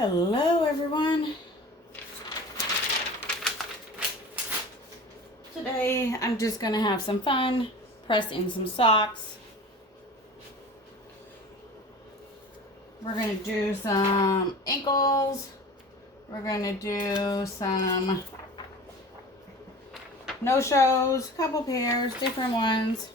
Hello everyone. Today I'm just going to have some fun, press in some socks. We're going to do some ankles. We're going to do some no-shows, couple pairs, different ones.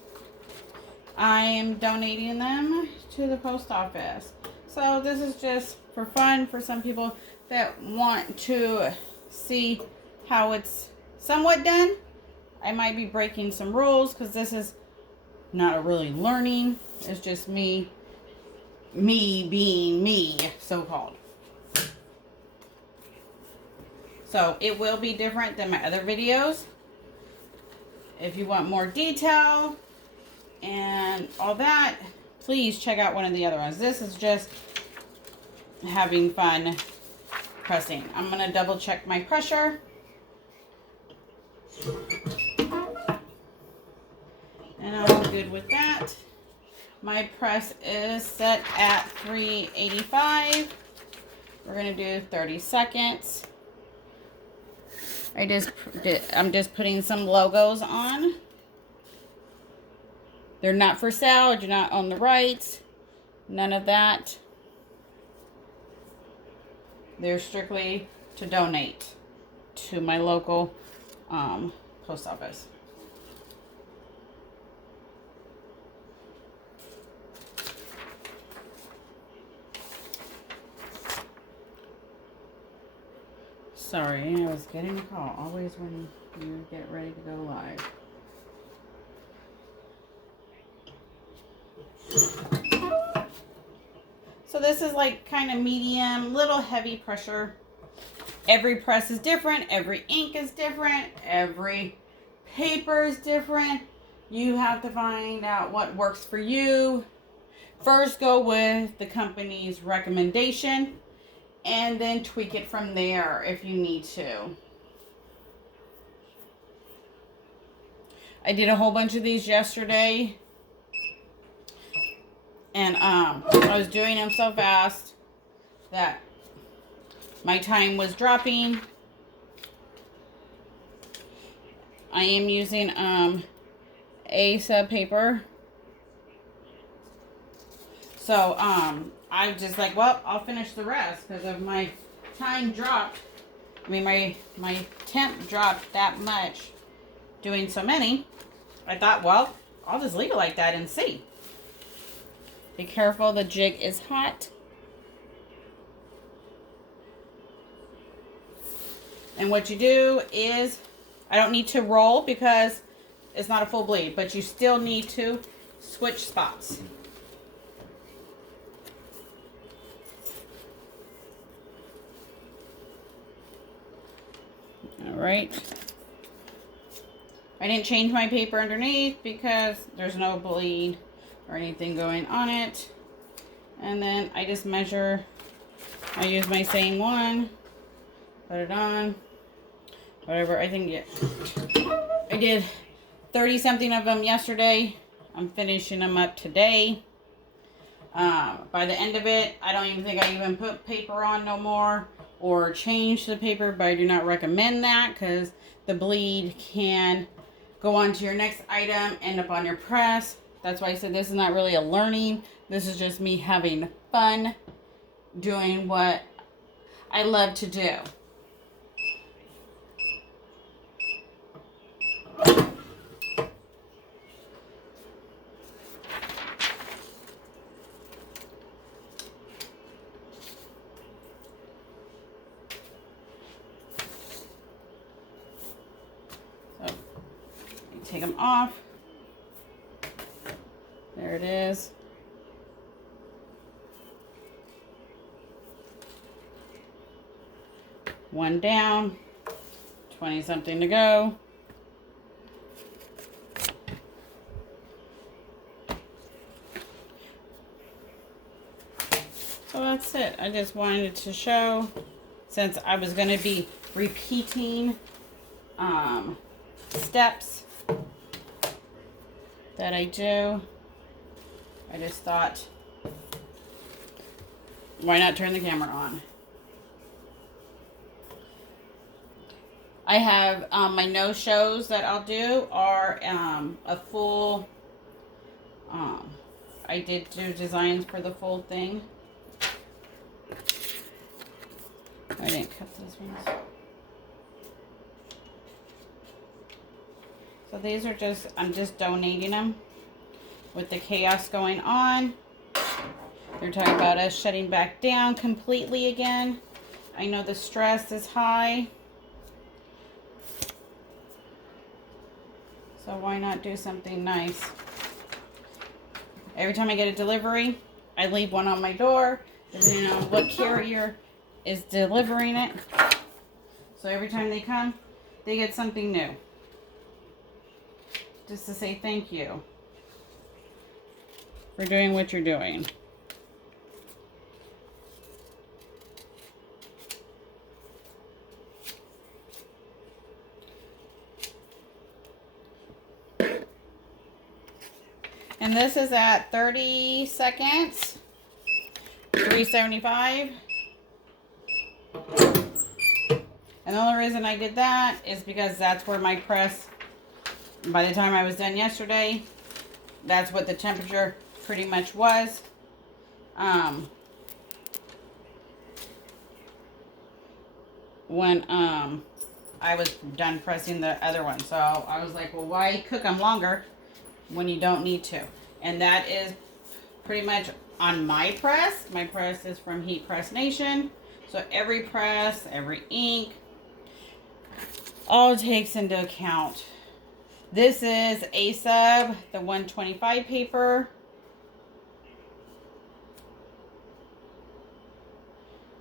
I am donating them to the post office. So this is just for fun for some people that want to see how it's somewhat done. I might be breaking some rules because this is not really learning. It's just me being me, so-called. So it will be different than my other videos. If you want more detail and all that, please check out one of the other ones. This is just having fun pressing. I'm going to double check my pressure. And I'm good with that. My press is set at 385. We're going to do 30 seconds. I'm just putting some logos on. They're not for sale. I do not own the rights. None of that. They're strictly to donate to my local post office. Sorry, I was getting a call. Always when you get ready to go live. So this is like kind of medium, little heavy pressure. Every press is different. Every ink is different. Every paper is different. You have to find out what works for you. First, go with the company's recommendation and then tweak it from there if you need to. I did a whole bunch of these yesterday. And I was doing them so fast that my time was dropping. I am using A-sub paper. So I'm just like, well, I'll finish the rest because of my time dropped. I mean, my temp dropped that much doing so many. I thought, well, I'll just leave it like that and see. Be careful, the jig is hot. And what you do is, I don't need to roll because it's not a full bleed, but you still need to switch spots. All right. I didn't change my paper underneath because there's no bleed or anything going on it. And then I just measure. I use my same one. Put it on. Whatever. I think I did 30 something of them yesterday. I'm finishing them up today. By the end of it, I don't even think I even put paper on no more or change the paper, but I do not recommend that because the bleed can go on to your next item, end up on your press. That's why I said this is not really a learning. This is just me having fun doing what I love to do. So, take them off. There it is. One down, 20 something to go. So that's it. I just wanted to show, since I was going to be repeating steps that I do. I just thought, why not turn the camera on? I have my no-shows that I'll do are a full, I did do designs for the full thing. I didn't cut these ones. So these are just, I'm just donating them with the chaos going on. They're talking about us shutting back down completely again. I know the stress is high. So why not do something nice? Every time I get a delivery, I leave one on my door, depending on what carrier is delivering it. So every time they come, they get something new. Just to say thank you for doing what you're doing. And this is at 30 seconds, $3.75. And the only reason I did that is because that's where my press, by the time I was done yesterday, that's what the temperature pretty much was. When I was done pressing the other one. So I was like, well, why cook them longer when you don't need to? And that is pretty much on my press. My press is from Heat Press Nation. So every press, every ink, all takes into account. This is A-Sub, the 125 paper.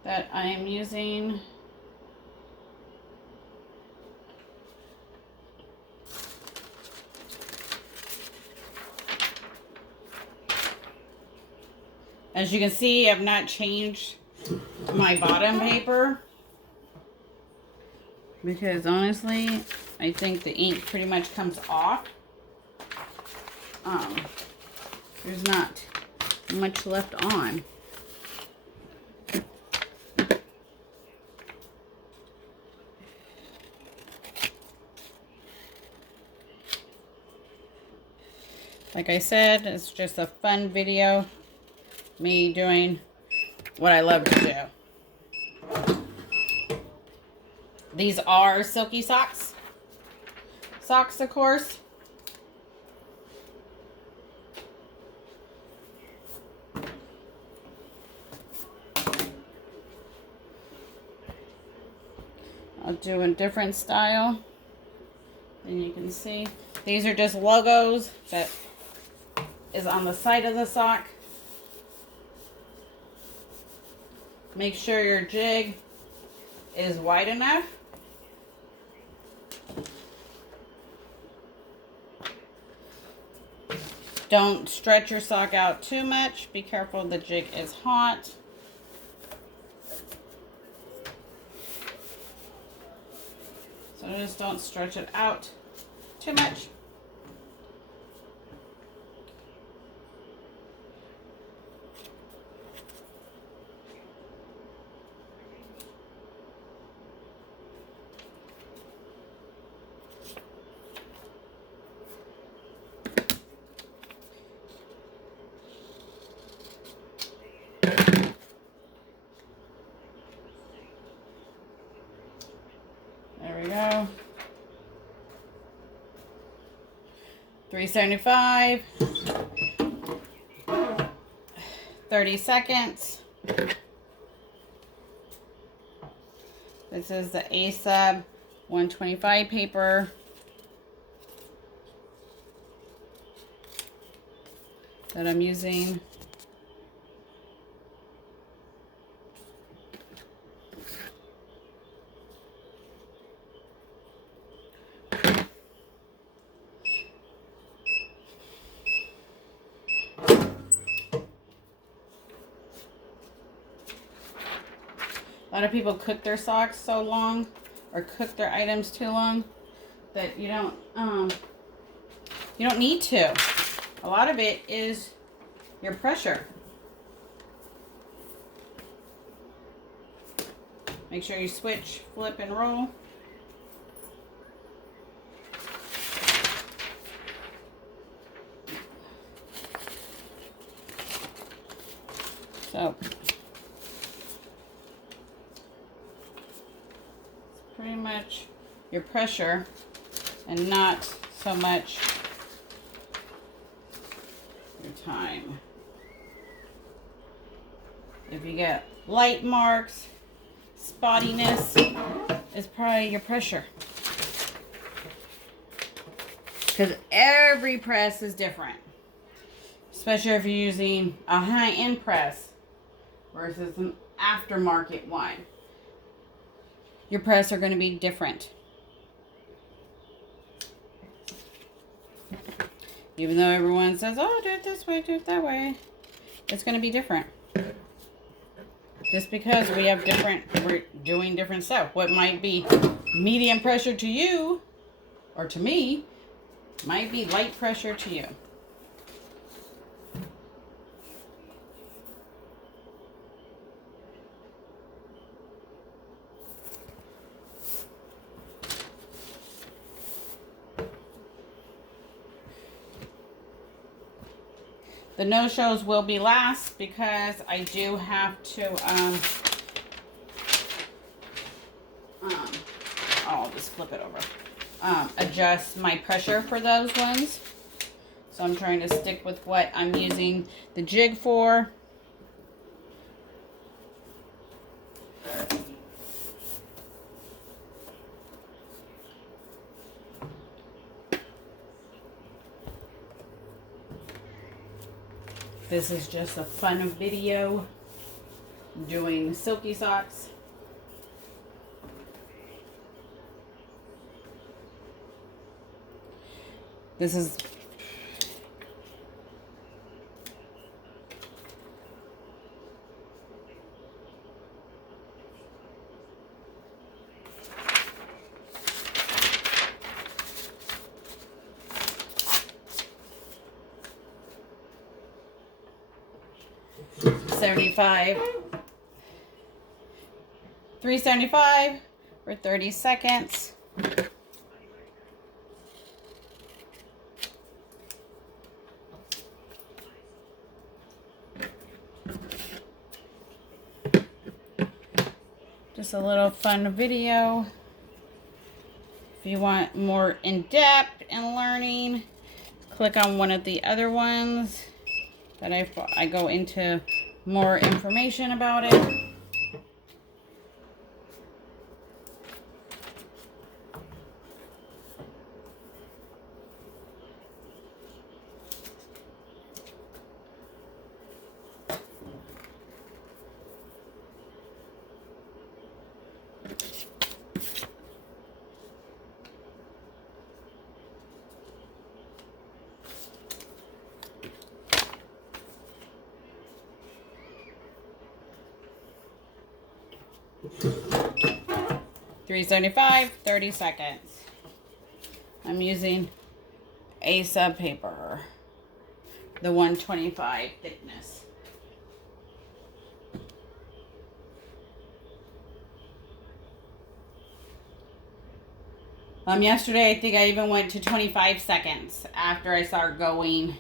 That I am using. As you can see, I've not changed my bottom paper because honestly, I think the ink pretty much comes off. There's not much left on. Like I said, it's just a fun video. Me doing what I love to do. These are silky socks. Socks, of course. I'll do a different style. And you can see these are just logos that is on the side of the sock. Make sure your jig is wide enough. Don't stretch your sock out too much. Be careful, the jig is hot. So just don't stretch it out too much. There we go. $3.75. 30 seconds. This is the A-Sub 125 paper. That I'm using. A lot of people cook their socks so long or cook their items too long that you don't need to. A lot of it is your pressure. Make sure you switch, flip, and roll. pretty much your pressure and not so much your time. If you get light marks, spottiness, it's probably your pressure. Because every press is different. Especially if you're using a high-end press versus an aftermarket one. Your press are going to be different. Even though everyone says, oh, do it this way, do it that way. It's going to be different. Just because we're doing different stuff. What might be medium pressure to you, or to me, might be light pressure to you. The no-shows will be last because I do have to, I'll just flip it over, adjust my pressure for those ones. So I'm trying to stick with what I'm using the jig for. This is just a fun video doing silky socks. This is $3.75 for 30 seconds. Just a little fun video. If you want more in-depth in learning, click on one of the other ones that I go into more information about it. $3.75, 30 seconds. I'm using a sub paper, the 125 thickness. Yesterday I think I even went to 25 seconds after I started going,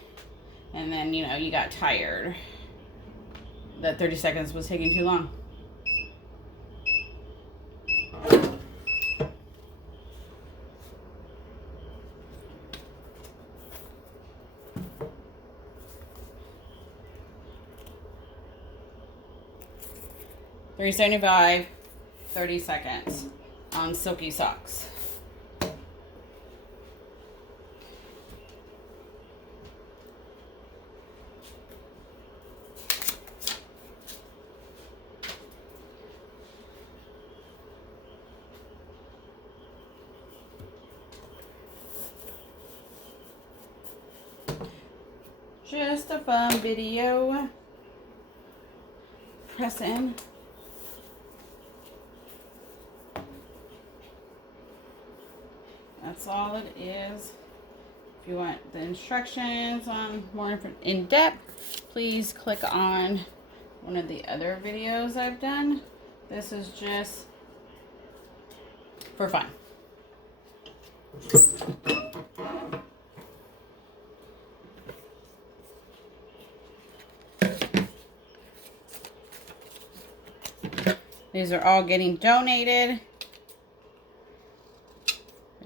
and then you got tired. That 30 seconds was taking too long. $3.75, 30 seconds on silky socks. Just a fun video. Press in. That's all it is. If you want the instructions on more in depth, please click on one of the other videos I've done. This is just for fun. These are all getting donated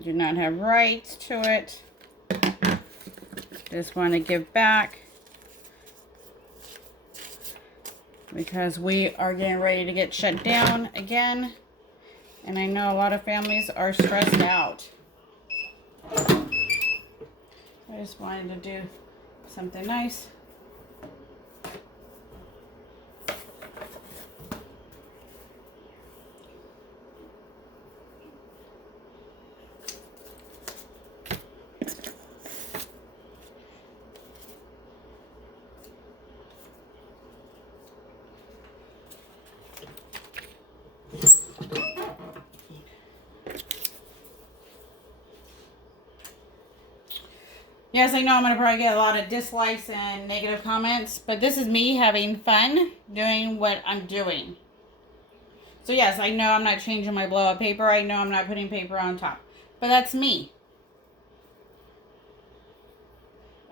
do not have rights to it. Just want to give back because we are getting ready to get shut down again. And I know a lot of families are stressed out. I just wanted to do something nice. Yes, I know I'm going to probably get a lot of dislikes and negative comments, but this is me having fun doing what I'm doing. So yes, I know I'm not changing my blow-up paper. I know I'm not putting paper on top, but that's me.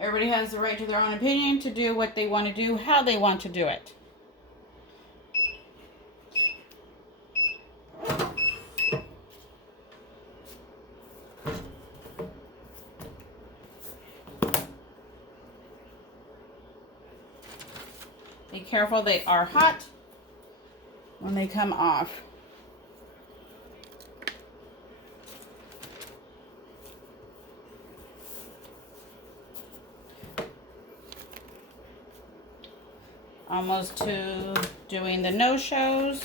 Everybody has the right to their own opinion to do what they want to do, how they want to do it. Be careful, they are hot when they come off. Almost to doing the no-shows.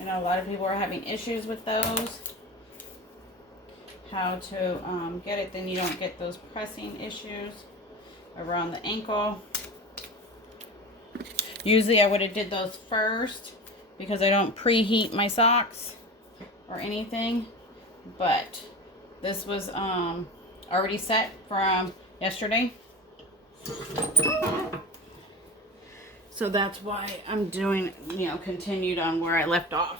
I know a lot of people are having issues with those. How to get it, then you don't get those pressing issues around the ankle. Usually I would have did those first because I don't preheat my socks or anything. But this was already set from yesterday. So that's why I'm doing, continued on where I left off.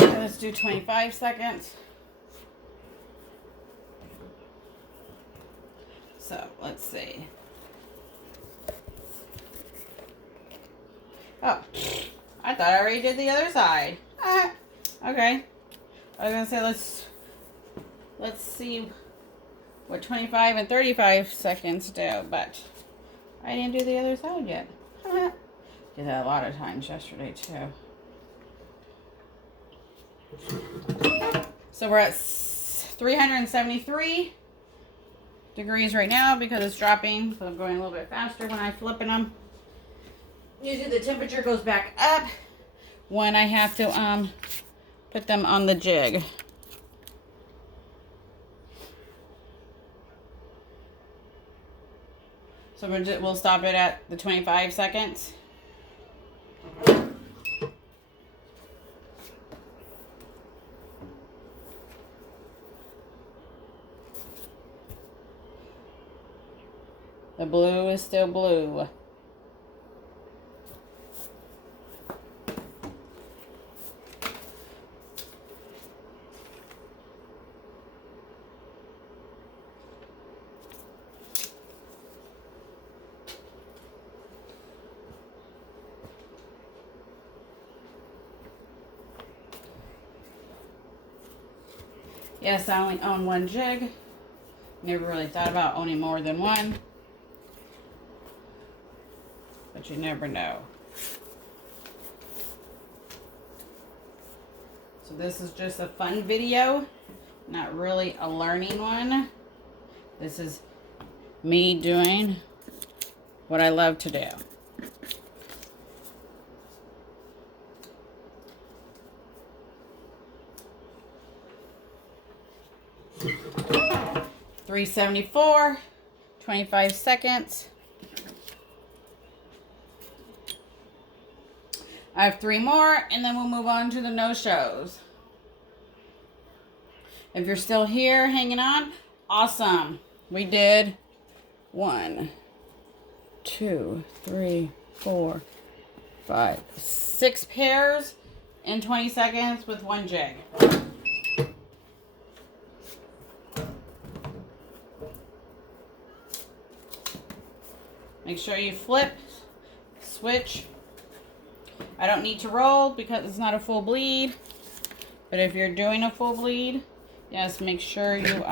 Let's do 25 seconds. So let's see. Oh, I thought I already did the other side. Okay. I was gonna say let's see what 25 and 35 seconds do, but I didn't do the other side yet. Did that a lot of times yesterday too. So we're at 373 degrees right now because it's dropping, so I'm going a little bit faster when I'm flipping them. Usually the temperature goes back up when I have to put them on the jig. So we'll stop it at the 25 seconds. The blue is still blue. Yes, I only own one jig. Never really thought about owning more than one. But you never know. So this is just a fun video, not really a learning one. This is me doing what I love to do. $3.74, 25 seconds. I have 3 more, and then we'll move on to the no-shows. If you're still here hanging on, awesome. We did 1, 2, 3, 4, 5, 6 pairs in 20 seconds with 1 jig. Make sure you flip, switch. I don't need to roll because it's not a full bleed. But if you're doing a full bleed, yes, make sure you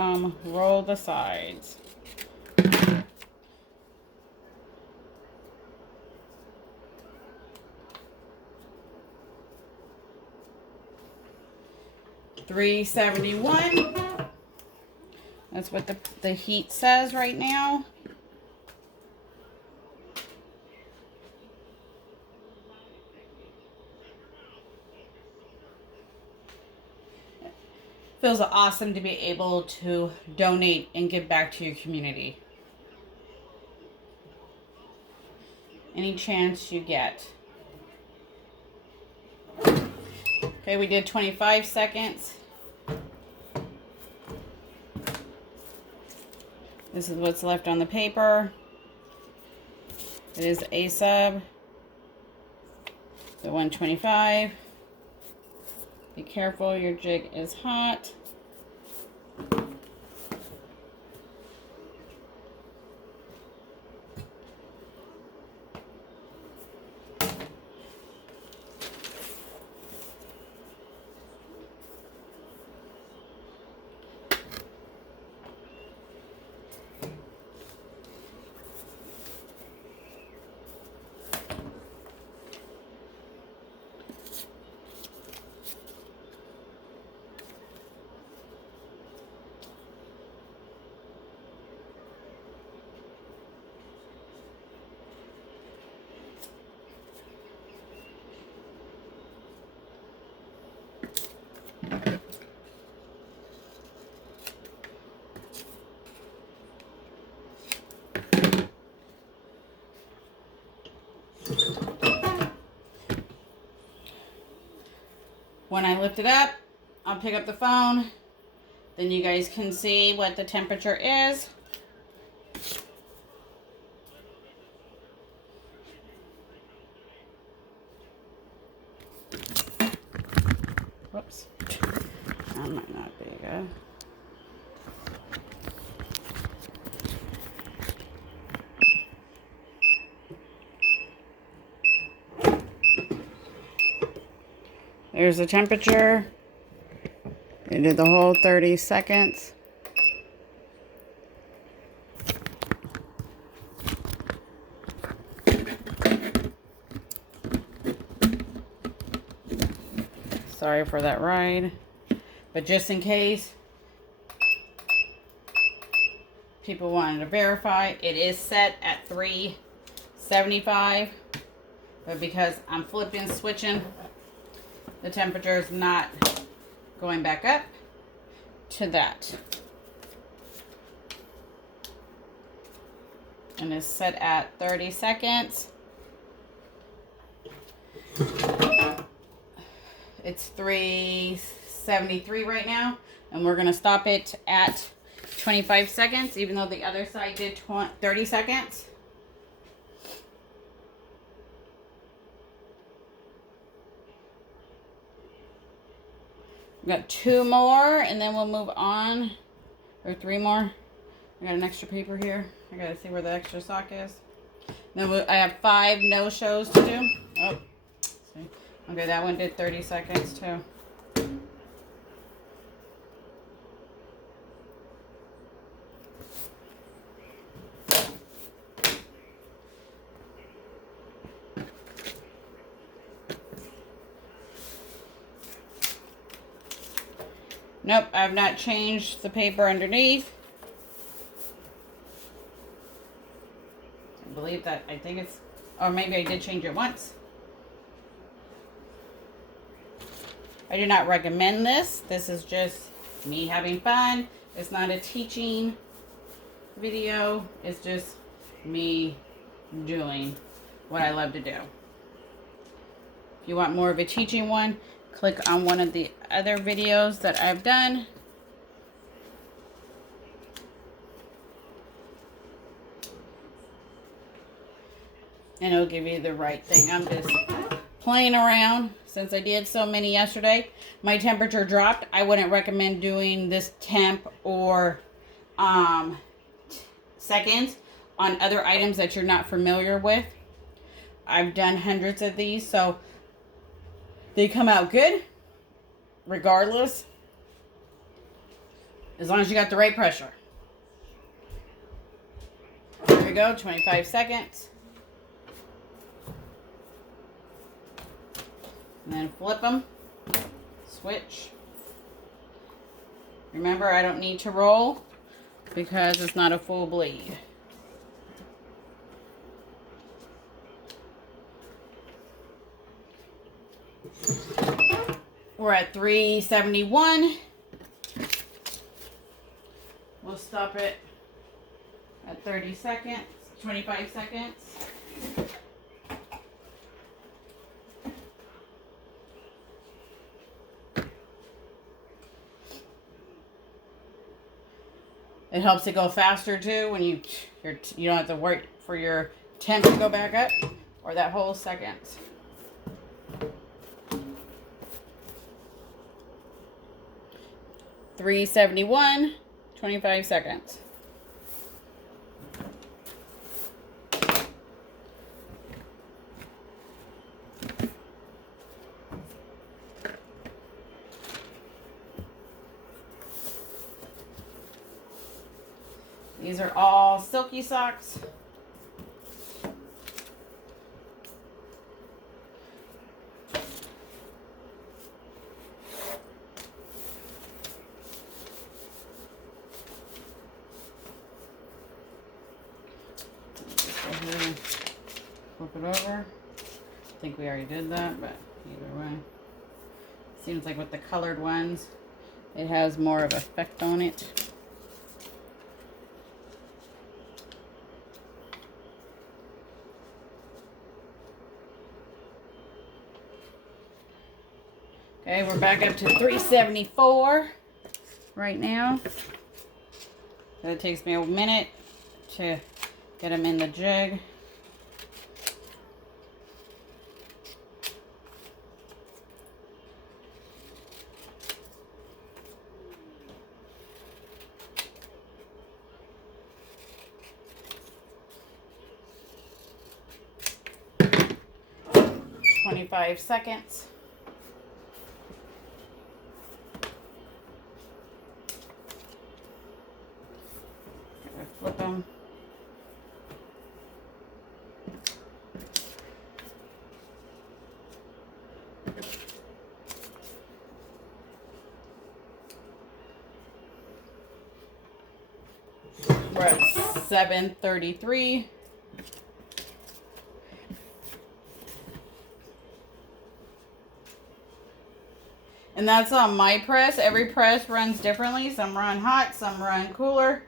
roll the sides. $371. That's what the heat says right now. Feels awesome to be able to donate and give back to your community. Any chance you get. Okay, we did 25 seconds. This is what's left on the paper. It is a sub. The 125. Be careful, your jig is hot. When I lift it up, I'll pick up the phone. Then you guys can see what the temperature is. Whoops. That might not be good. There's the temperature. I did the whole 30 seconds. Sorry for that ride. But just in case people wanted to verify, it is set at 375. But because I'm flipping, switching, the temperature is not going back up to that. And it's set at 30 seconds. It's 373 right now. And we're going to stop it at 25 seconds, even though the other side did 30 seconds. We got 2 more, and then we'll move on. Or 3 more. I got an extra paper here. I gotta see where the extra sock is. Then I have 5 no-shows to do. Oh, see. Okay, that one did 30 seconds too. Nope, I've not changed the paper underneath. I believe that, I think it's, or maybe I did change it once. I do not recommend this. This is just me having fun. It's not a teaching video. It's just me doing what I love to do. If you want more of a teaching one, click on one of the other videos that I've done. And it'll give you the right thing. I'm just playing around, since I did so many yesterday, my temperature dropped. I wouldn't recommend doing this temp or seconds on other items that you're not familiar with. I've done hundreds of these, so they come out good regardless, as long as you got the right pressure. There we go, 25 seconds. And then flip them, switch. Remember, I don't need to roll because it's not a full bleed. We're at 371. We'll stop it at 30 seconds, 25 seconds. It helps it go faster too when you don't have to wait for your temp to go back up or that whole second. $371, 25 seconds. These are all silky socks. Flip it over. I think we already did that, but either way. Seems like with the colored ones, it has more of an effect on it. Okay, we're back up to 374 right now. So it takes me a minute to get them in the jig. Five seconds. Flip them. We're at 733. And that's on my press. Every press runs differently. Some run hot, some run cooler.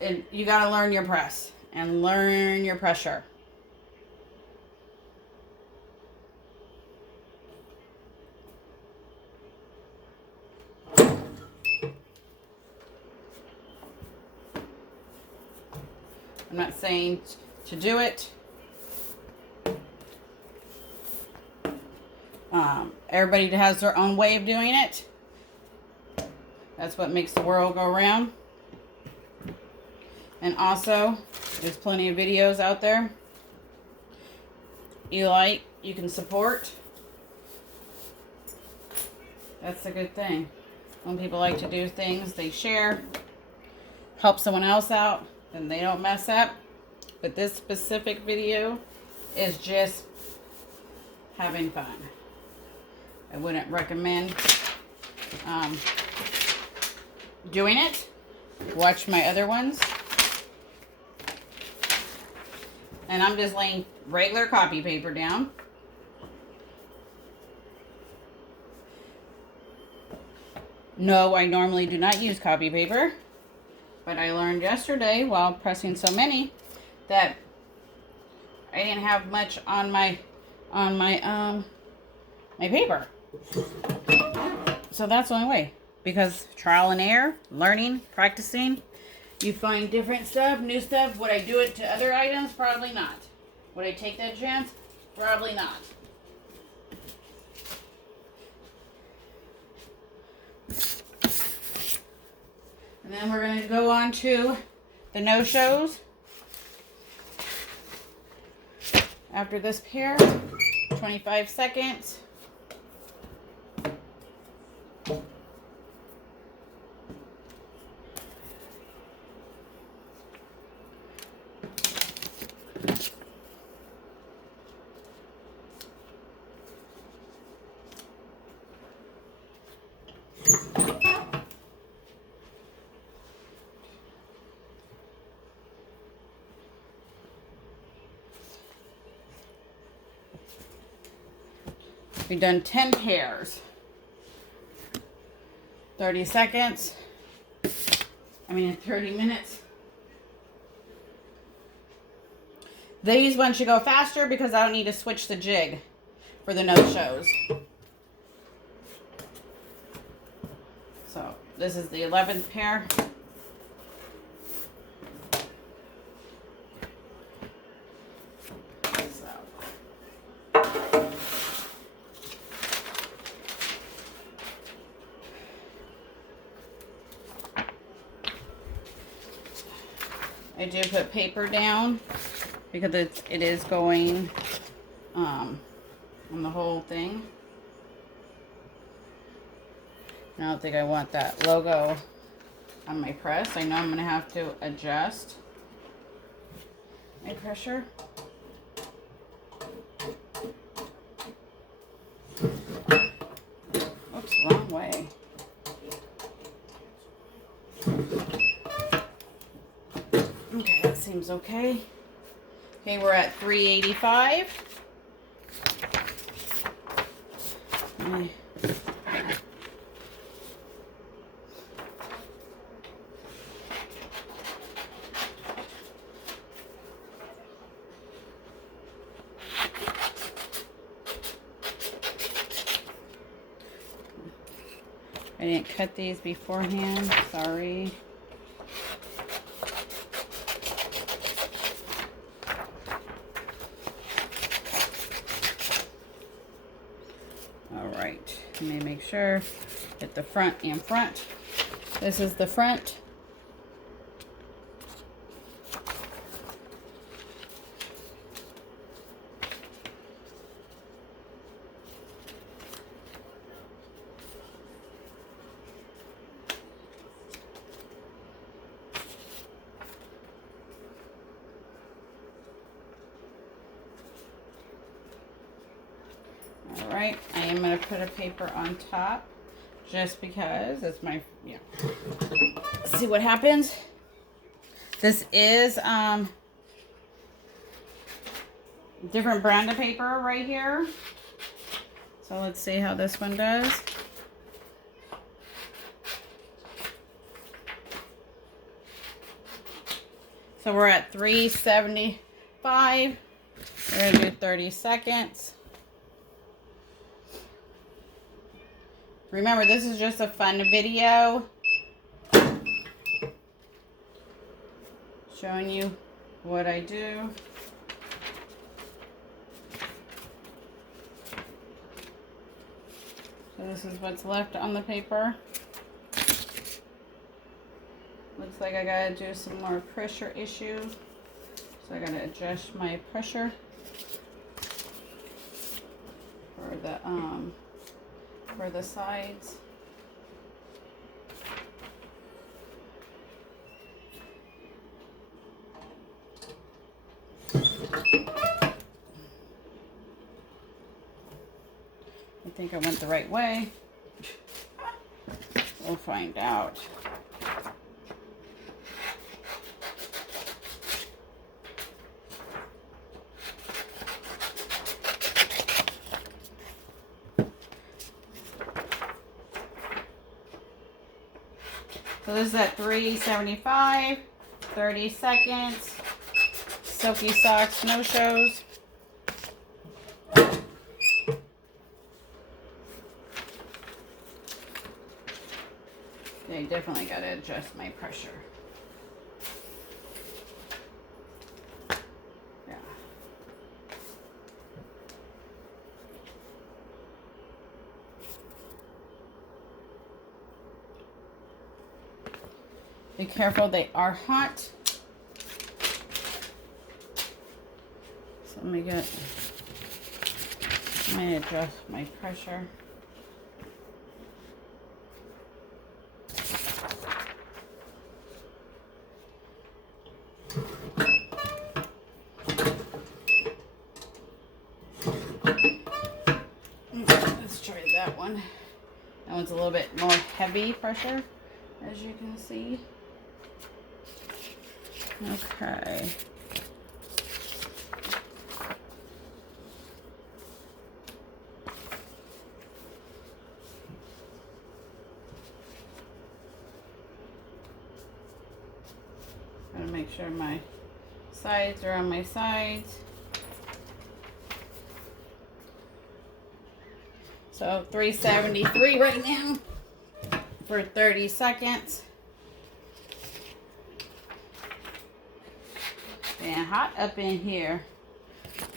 And you got to learn your press and learn your pressure. I'm not saying to do it. Everybody has their own way of doing it. That's what makes the world go round. And also, there's plenty of videos out there you like, you can support. That's a good thing. When people like to do things, they share, help someone else out, and they don't mess up. But this specific video is just having fun. I wouldn't recommend doing it. Watch my other ones. And I'm just laying regular copy paper down. No, I normally do not use copy paper. But I learned yesterday while pressing so many that I didn't have much on my my paper. So that's the only way. Because trial and error, learning, practicing, you find different stuff, new stuff. Would I do it to other items? Probably not. Would I take that chance? Probably not. And then we're going to go on to the no-shows. After this pair, 25 seconds. We've done 10 pairs. 30 seconds. 30 minutes. These ones should go faster because I don't need to switch the jig for the no-shows. So this is the 11th pair. I do put paper down because it is going on the whole thing. I don't think I want that logo on my press. I know I'm going to have to adjust my pressure. Oops, wrong way. Okay, that seems okay. Okay, we're at 385. I didn't cut these beforehand, sorry. Alright, let me make sure at the front and front. This is the front. Alright, I am going to put a paper on top just because it's my, see what happens. This is different brand of paper right here. So let's see how this one does. So we're at 375. We're going to do 30 seconds. Remember, this is just a fun video showing you what I do. So this is what's left on the paper. Looks like I gotta do some more pressure issues. So I gotta adjust my pressure for the sides. I think I went the right way. We'll find out. So this is at 375, 30 seconds, Silky Socks, no shows. I definitely got to adjust my pressure. Yeah. Be careful, they are hot. So let me adjust my pressure. Let's try that one. That one's a little bit more heavy pressure, as you can see. Okay. I'm gonna make sure my sides are on my sides. So 373 right now for 30 seconds. And hot up in here.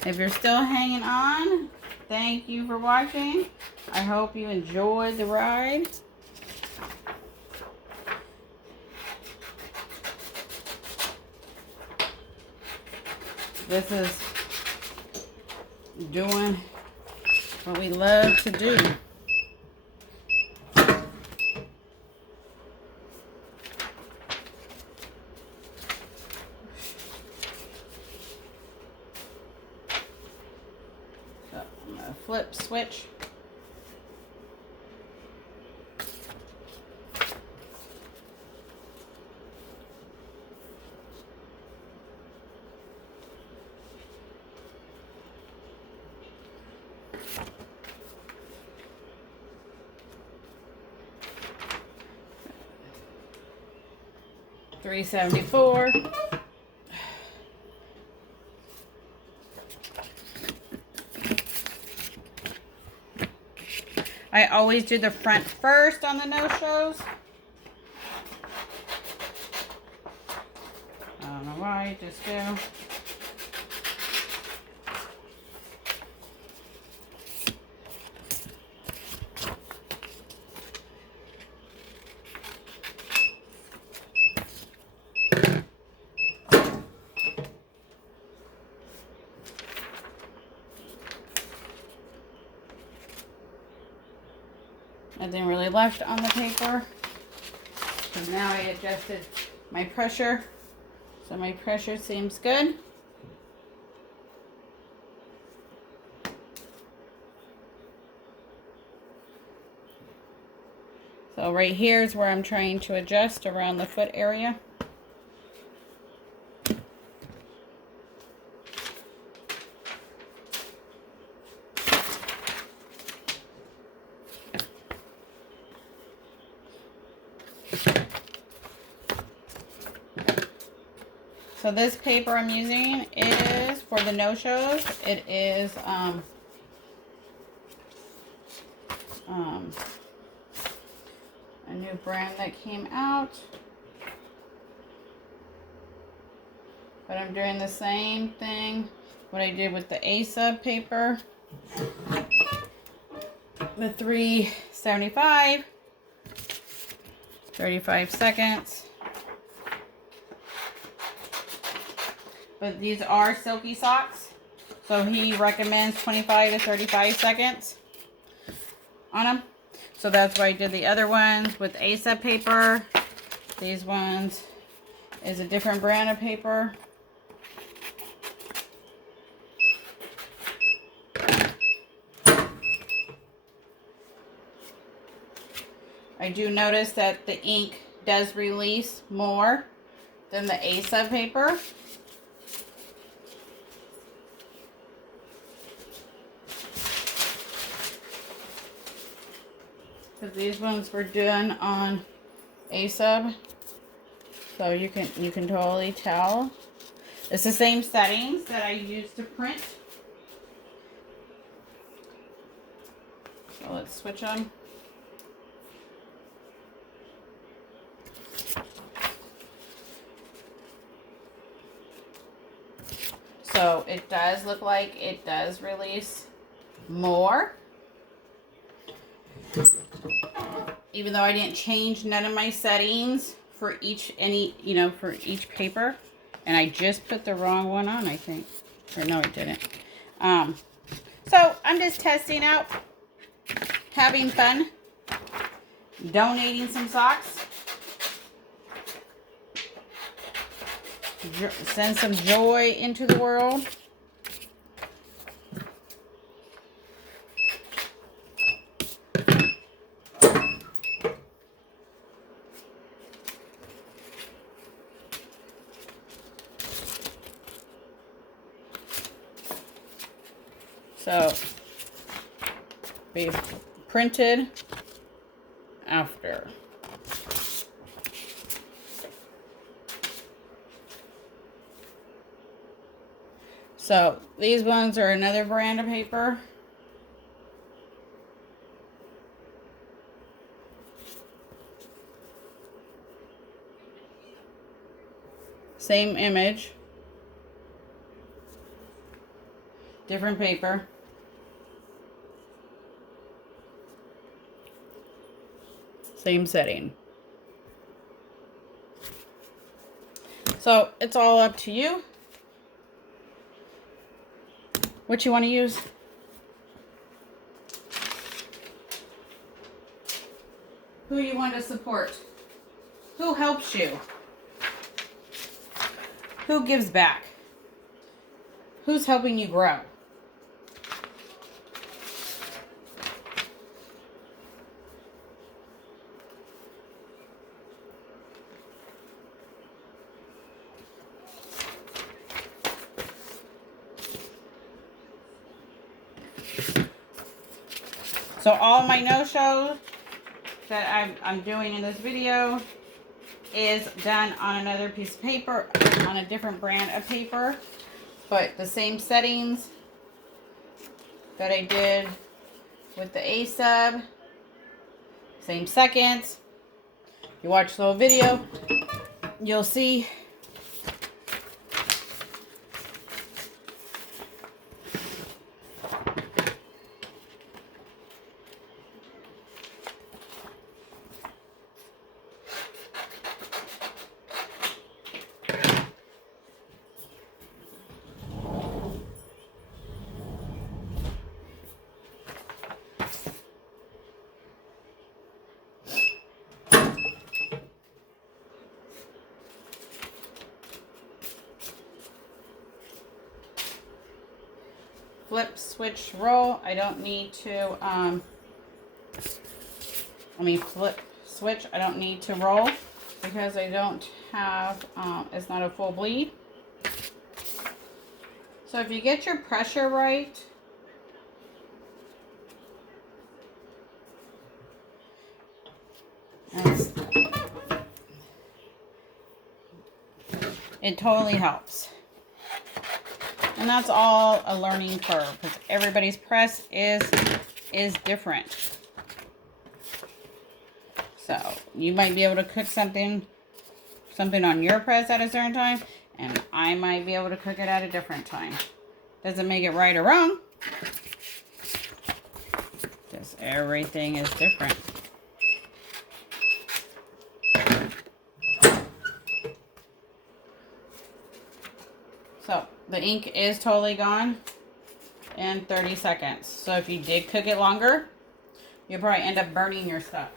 If you're still hanging on, thank you for watching. I hope you enjoyed the ride. This is doing what we love to do. So I'm gonna flip switch. $3.74. I always do the front first on the no-shows. I don't know why, just do. Nothing really left on the paper. So now I adjusted my pressure. So my pressure seems good. So right here is where I'm trying to adjust around the foot area. So this paper I'm using is for the no-shows. It is a new brand that came out. But I'm doing the same thing what I did with the A-sub paper. The 375, 35 seconds. But these are silky socks, so he recommends 25 to 35 seconds on them. So that's why I did the other ones with A-sub paper. These ones is a different brand of paper. I do notice that the ink does release more than the A-sub paper. Because these ones were done on A-sub, so you can totally tell. It's the same settings that I used to print. So let's switch them. So it does look like it does release more. Even though I didn't change none of my settings for each, for each paper. And I just put the wrong one on, I think. Or no, I didn't. So I'm just testing out, having fun, donating some socks. Send some joy into the world. So, we've printed after. So, these ones are another brand of paper. Same image. Different paper. Same setting. So, it's all up to you. What you want to use. Who you want to support. Who helps you. Who gives back. Who's helping you grow. So all my no-shows that I'm doing in this video is done on another piece of paper, on a different brand of paper, but the same settings that I did with the A sub, same seconds. You watch the whole video, you'll see. Flip, switch, roll. I don't need to, flip, switch. I don't need to roll because I don't have, it's not a full bleed. So if you get your pressure right, it totally helps. And that's all a learning curve because everybody's press is different. So you might be able to cook something on your press at a certain time, and I might be able to cook it at a different time. Doesn't make it right or wrong. Just everything is different. So the ink is totally gone in 30 seconds. So if you did cook it longer, you'll probably end up burning your stuff.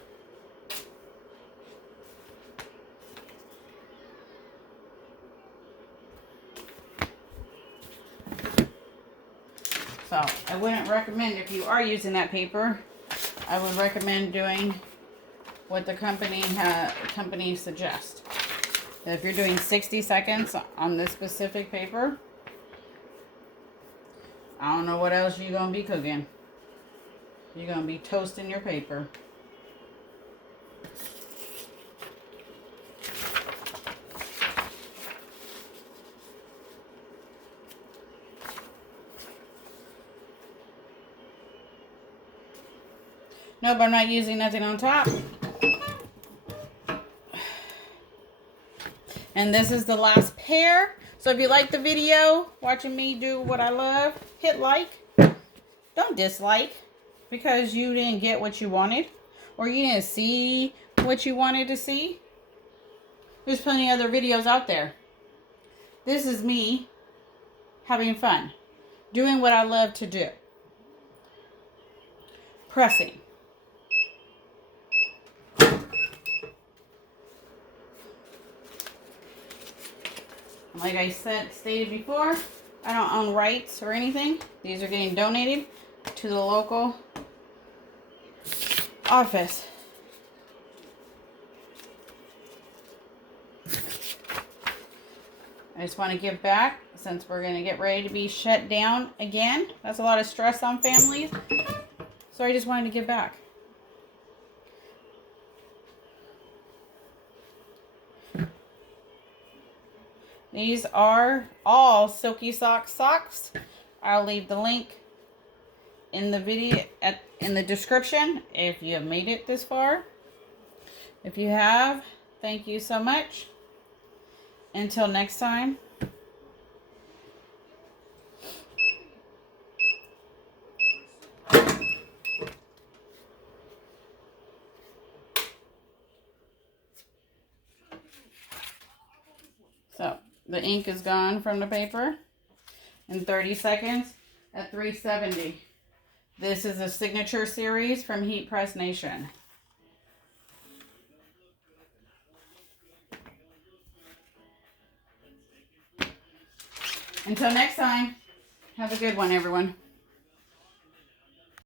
So I wouldn't recommend, if you are using that paper, I would recommend doing what the company suggests. If you're doing 60 seconds on this specific paper, I don't know what else you're going to be cooking. You're going to be toasting your paper. Nope, I'm not using nothing on top. And this is the last pair. So if you like the video, watching me do what I love, hit like. Don't dislike because you didn't get what you wanted or you didn't see what you wanted to see. There's plenty of other videos out there. This is me having fun, doing what I love to do. Pressing. Like I stated before, I don't own rights or anything. These are getting donated to the local office. I just want to give back since we're going to get ready to be shut down again. That's a lot of stress on families. So I just wanted to give back. These are all Silky socks. I'll leave the link in the video in the description if you have made it this far. If you have, thank you so much. Until next time. So the ink is gone from the paper in 30 seconds at 370. This is a signature series from Heat Press Nation. Until next time, have a good one, everyone.